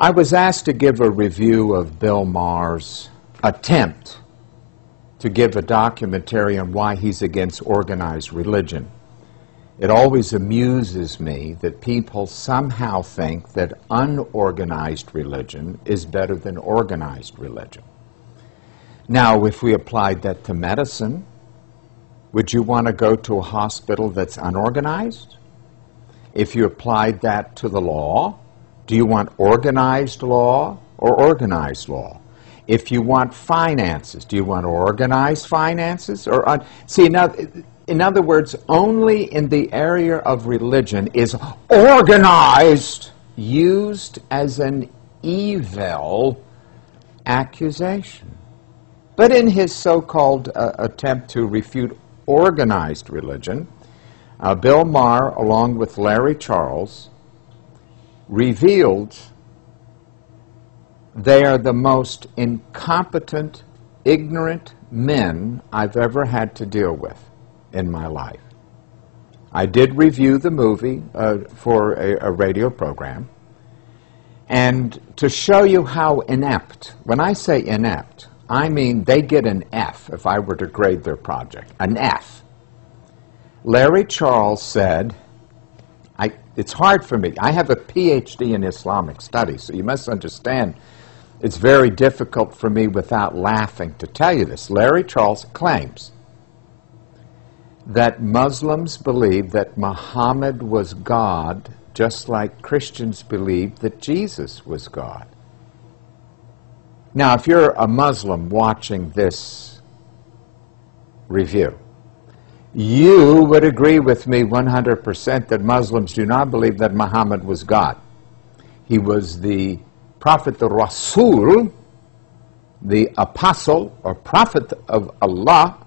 I was asked to give a review of Bill Maher's attempt to give a documentary on why he's against organized religion. It always amuses me that people somehow think that unorganized religion is better than organized religion. Now, if we applied that to medicine, would you want to go to a hospital that's unorganized? If you applied that to the law, do you want organized law or organized law? If you want finances, do you want organized finances or see, in other words, only in the area of religion is organized used as an evil accusation. But in his so-called attempt to refute organized religion, Bill Maher, along with Larry Charles, revealed they are the most incompetent, ignorant men I've ever had to deal with in my life. I did review the movie for a radio program, and to show you how inept, when I say inept, I mean they get an F if I were to grade their project, an F. Larry Charles said, it's hard for me. I have a PhD in Islamic studies, so you must understand it's very difficult for me without laughing to tell you this. Larry Charles claims that Muslims believe that Muhammad was God just like Christians believe that Jesus was God. Now, if you're a Muslim watching this review, you would agree with me 100% that Muslims do not believe that Muhammad was God. He was the Prophet, the Rasul, the apostle or prophet of Allah.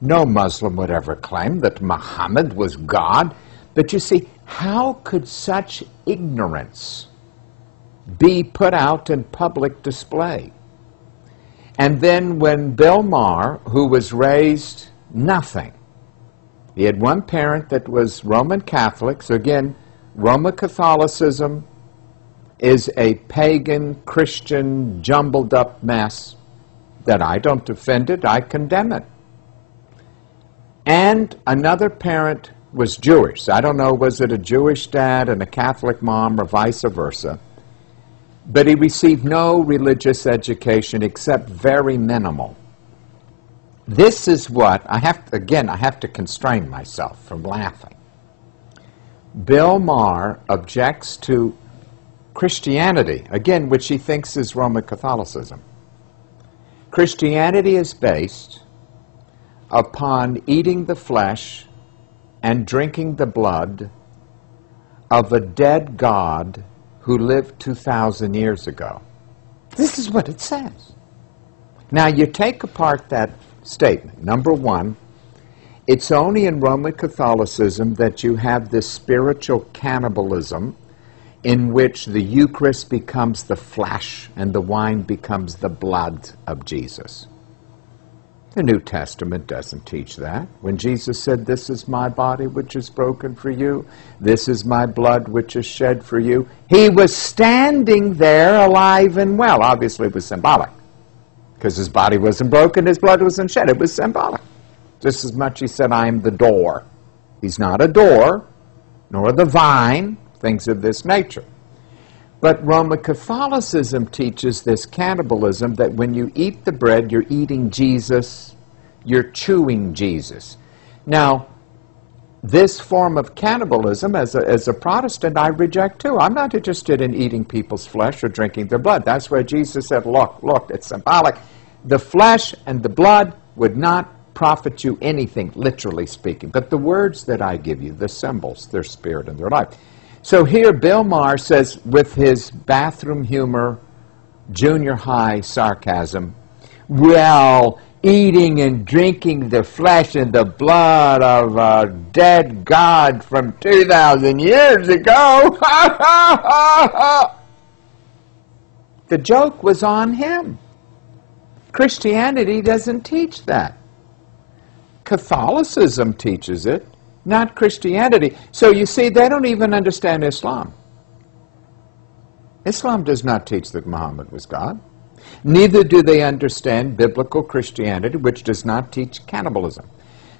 No Muslim would ever claim that Muhammad was God. But you see, how could such ignorance be put out in public display? And then when Bill Maher, who was raised nothing, he had one parent that was Roman Catholic, so again, Roman Catholicism is a pagan, Christian, jumbled up mess that I don't defend it, I condemn it. And another parent was Jewish. I don't know, was it a Jewish dad and a Catholic mom or vice versa? But he received no religious education except very minimal. This is what, I have to constrain myself from laughing. Bill Maher objects to Christianity, again, which he thinks is Roman Catholicism. Christianity is based upon eating the flesh and drinking the blood of a dead God who lived 2,000 years ago. This is what it says. Now, you take apart that statement. Number one, it's only in Roman Catholicism that you have this spiritual cannibalism in which the Eucharist becomes the flesh and the wine becomes the blood of Jesus. The New Testament doesn't teach that. When Jesus said, "This is my body which is broken for you, this is my blood which is shed for you," he was standing there alive and well. Obviously it was symbolic, because his body wasn't broken, his blood wasn't shed. It was symbolic. Just as much he said, "I am the door." He's not a door, nor the vine, things of this nature. But Roman Catholicism teaches this cannibalism, that when you eat the bread, you're eating Jesus, you're chewing Jesus. Now, this form of cannibalism, as a Protestant, I reject too. I'm not interested in eating people's flesh or drinking their blood. That's where Jesus said, look, it's symbolic. The flesh and the blood would not profit you anything, literally speaking. But the words that I give you, the symbols, their spirit and their life. So here Bill Maher says, with his bathroom humor, junior high sarcasm, well, eating and drinking the flesh and the blood of a dead God from 2,000 years ago. The joke was on him. Christianity doesn't teach that. Catholicism teaches it, not Christianity. So you see, they don't even understand Islam. Islam does not teach that Muhammad was God. Neither do they understand biblical Christianity, which does not teach cannibalism.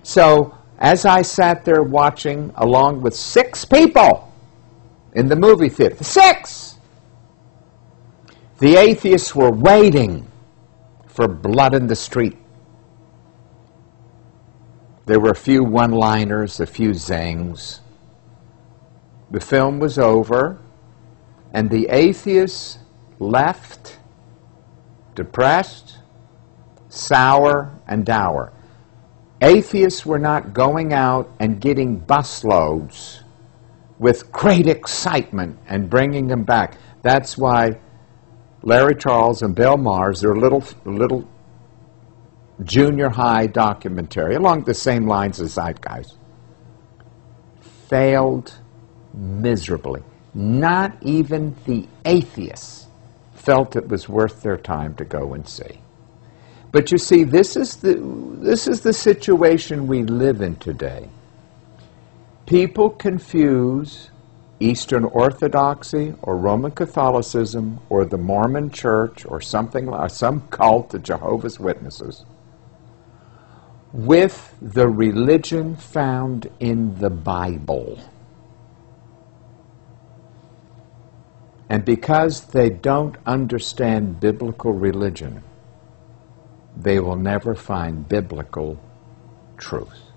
So, as I sat there watching, along with 6 people in the movie theater, 6! The atheists were waiting for blood in the street. There were a few one-liners, a few zings. The film was over, and the atheists left depressed, sour, and dour. Atheists were not going out and getting busloads with great excitement and bringing them back. That's why Larry Charles and Bill Maher, their little junior high documentary, along the same lines as Zeitgeist, failed miserably. Not even the atheists felt it was worth their time to go and see. But you see, this is the situation we live in today. People confuse Eastern Orthodoxy or Roman Catholicism or the Mormon Church or something like some cult, the Jehovah's Witnesses, with the religion found in the Bible. And because they don't understand biblical religion, they will never find biblical truth.